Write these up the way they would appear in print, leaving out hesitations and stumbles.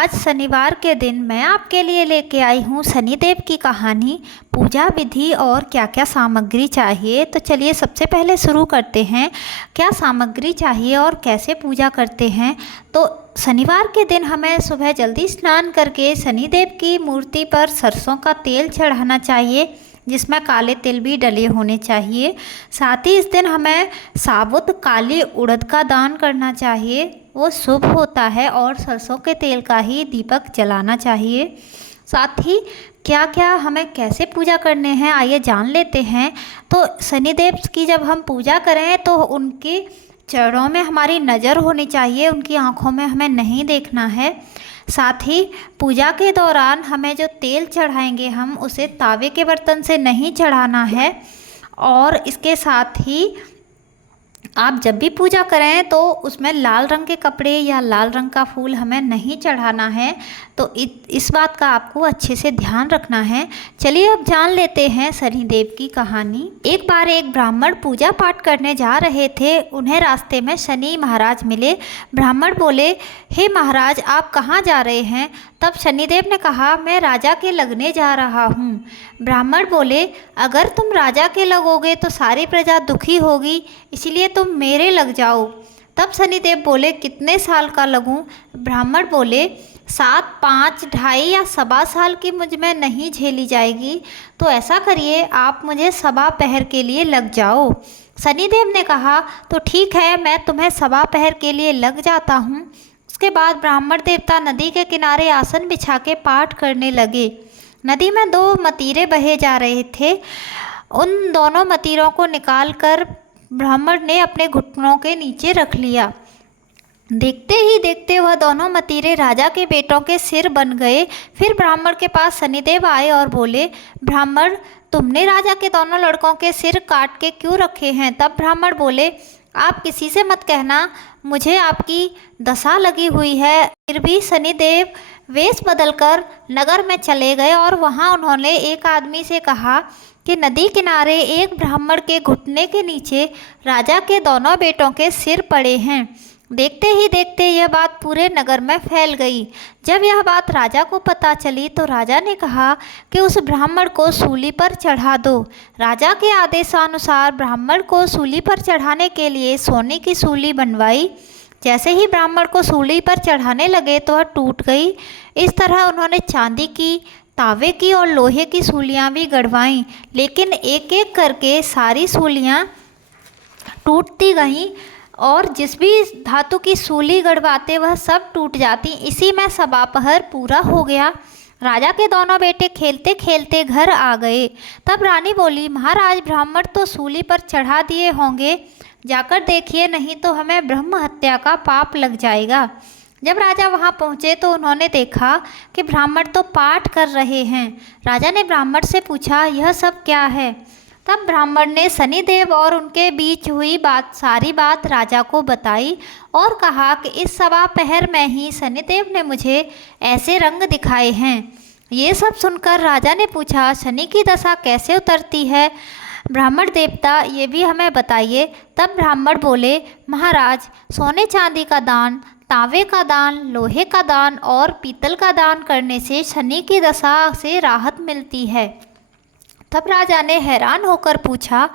आज शनिवार के दिन मैं आपके लिए लेके आई हूँ शनिदेव की कहानी। पूजा विधि और क्या क्या सामग्री चाहिए, तो चलिए सबसे पहले शुरू करते हैं। क्या सामग्री चाहिए और कैसे पूजा करते हैं। तो शनिवार के दिन हमें सुबह जल्दी स्नान करके शनिदेव की मूर्ति पर सरसों का तेल चढ़ाना चाहिए, जिसमें काले तिल भी डले होने चाहिए। साथ ही इस दिन हमें साबुत काली उड़द का दान करना चाहिए, वो शुभ होता है, और सरसों के तेल का ही दीपक जलाना चाहिए। साथ ही क्या क्या हमें कैसे पूजा करने हैं, आइए जान लेते हैं। तो शनिदेव की जब हम पूजा करें तो उनकी चरणों में हमारी नज़र होनी चाहिए, उनकी आँखों में हमें नहीं देखना है। साथ ही पूजा के दौरान हमें जो तेल चढ़ाएंगे हम उसे तावे के बर्तन से नहीं चढ़ाना है। और इसके साथ ही आप जब भी पूजा करें तो उसमें लाल रंग के कपड़े या लाल रंग का फूल हमें नहीं चढ़ाना है। तो इस बात का आपको अच्छे से ध्यान रखना है। चलिए अब जान लेते हैं शनिदेव की कहानी। एक बार एक ब्राह्मण पूजा पाठ करने जा रहे थे। उन्हें रास्ते में शनि महाराज मिले। ब्राह्मण बोले, हे महाराज, आप कहाँ जा रहे हैं। तब शनिदेव ने कहा, मैं राजा के लगने जा रहा हूँ। ब्राह्मण बोले, अगर तुम राजा के लगोगे तो सारी प्रजा दुखी होगी, इसलिए तुम मेरे लग जाओ। तब शनिदेव बोले, कितने साल का लगूं। ब्राह्मण बोले, 7, 5, 2.5 या 1.25 साल की मुझ में नहीं झेली जाएगी। तो ऐसा करिए, आप मुझे 1.25 पहर के लिए लग जाओ। शनिदेव ने कहा, तो ठीक है, मैं तुम्हें 1.25 पहर के लिए लग जाता हूँ। उसके बाद ब्राह्मण देवता नदी के किनारे आसन बिछा के पाठ करने लगे। नदी में 2 मतीरे बहे जा रहे थे। उन दोनों मतीरों को निकालकर ब्राह्मण ने अपने घुटनों के नीचे रख लिया। देखते ही देखते वह दोनों मतीरे राजा के बेटों के सिर बन गए। फिर ब्राह्मण के पास शनिदेव आए और बोले, ब्राह्मण, तुमने राजा के दोनों लड़कों के सिर काट के क्यों रखे हैं। तब ब्राह्मण बोले, आप किसी से मत कहना, मुझे आपकी दशा लगी हुई है। फिर भी शनिदेव वेश बदलकर नगर में चले गए और वहाँ उन्होंने एक आदमी से कहा कि नदी किनारे एक ब्राह्मण के घुटने के नीचे राजा के दोनों बेटों के सिर पड़े हैं। देखते ही देखते यह बात पूरे नगर में फैल गई। जब यह बात राजा को पता चली तो राजा ने कहा कि उस ब्राह्मण को सूली पर चढ़ा दो। राजा के आदेशानुसार ब्राह्मण को सूली पर चढ़ाने के लिए सोने की सूली बनवाई। जैसे ही ब्राह्मण को सूली पर चढ़ाने लगे तो वह टूट गई। इस तरह उन्होंने चांदी की, तांबे की और लोहे की सूलियाँ भी गढ़वाईं, लेकिन एक एक करके सारी सूलियाँ टूटती गईं और जिस भी धातु की सूली गढ़वाते वह सब टूट जाती। इसी में 1.25 पहर पूरा हो गया। राजा के दोनों बेटे खेलते खेलते घर आ गए। तब रानी बोली, महाराज, ब्राह्मण तो सूली पर चढ़ा दिए होंगे, जाकर देखिए, नहीं तो हमें ब्रह्म हत्या का पाप लग जाएगा। जब राजा वहां पहुंचे तो उन्होंने देखा कि ब्राह्मण तो पाठ कर रहे हैं। राजा ने ब्राह्मण से पूछा, यह सब क्या है। तब ब्राह्मण ने शनिदेव और उनके बीच हुई सारी बात राजा को बताई और कहा कि इस 1.25 पहर में ही शनिदेव ने मुझे ऐसे रंग दिखाए हैं। ये सब सुनकर राजा ने पूछा, शनि की दशा कैसे उतरती है ब्राह्मण देवता, ये भी हमें बताइए। तब ब्राह्मण बोले, महाराज, सोने चांदी का दान, तांबे का दान, लोहे का दान और पीतल का दान करने से शनि की दशा से राहत मिलती है। तब राजा ने हैरान होकर पूछा,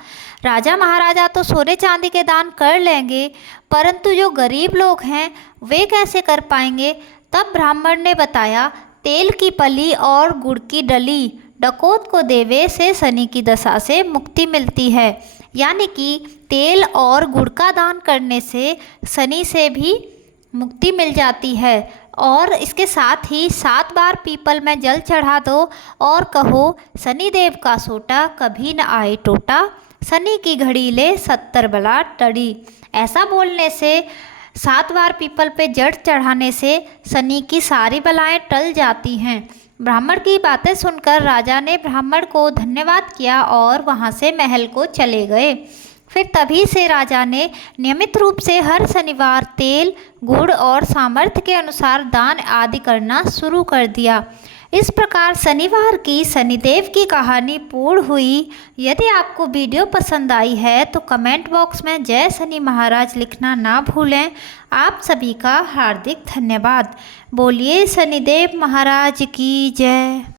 राजा महाराजा तो सोने चांदी के दान कर लेंगे, परंतु जो गरीब लोग हैं वे कैसे कर पाएंगे। तब ब्राह्मण ने बताया, तेल की पली और गुड़ की डली डकोत को देवे से शनि की दशा से मुक्ति मिलती है। यानी कि तेल और गुड़ का दान करने से शनि से भी मुक्ति मिल जाती है। और इसके साथ ही 7 बार पीपल में जल चढ़ा दो और कहो, शनिदेव का सोटा कभी न आए टोटा, शनि की घड़ी ले 70 बला टड़ी। ऐसा बोलने से 7 बार पीपल पे जड़ चढ़ाने से शनि की सारी बलाएं टल जाती हैं। ब्राह्मण की बातें सुनकर राजा ने ब्राह्मण को धन्यवाद किया और वहाँ से महल को चले गए। फिर तभी से राजा ने नियमित रूप से हर शनिवार तेल, गुड़ और सामर्थ्य के अनुसार दान आदि करना शुरू कर दिया। इस प्रकार शनिवार की शनिदेव की कहानी पूर्ण हुई। यदि आपको वीडियो पसंद आई है तो कमेंट बॉक्स में जय शनि महाराज लिखना ना भूलें। आप सभी का हार्दिक धन्यवाद। बोलिए शनिदेव महाराज की जय।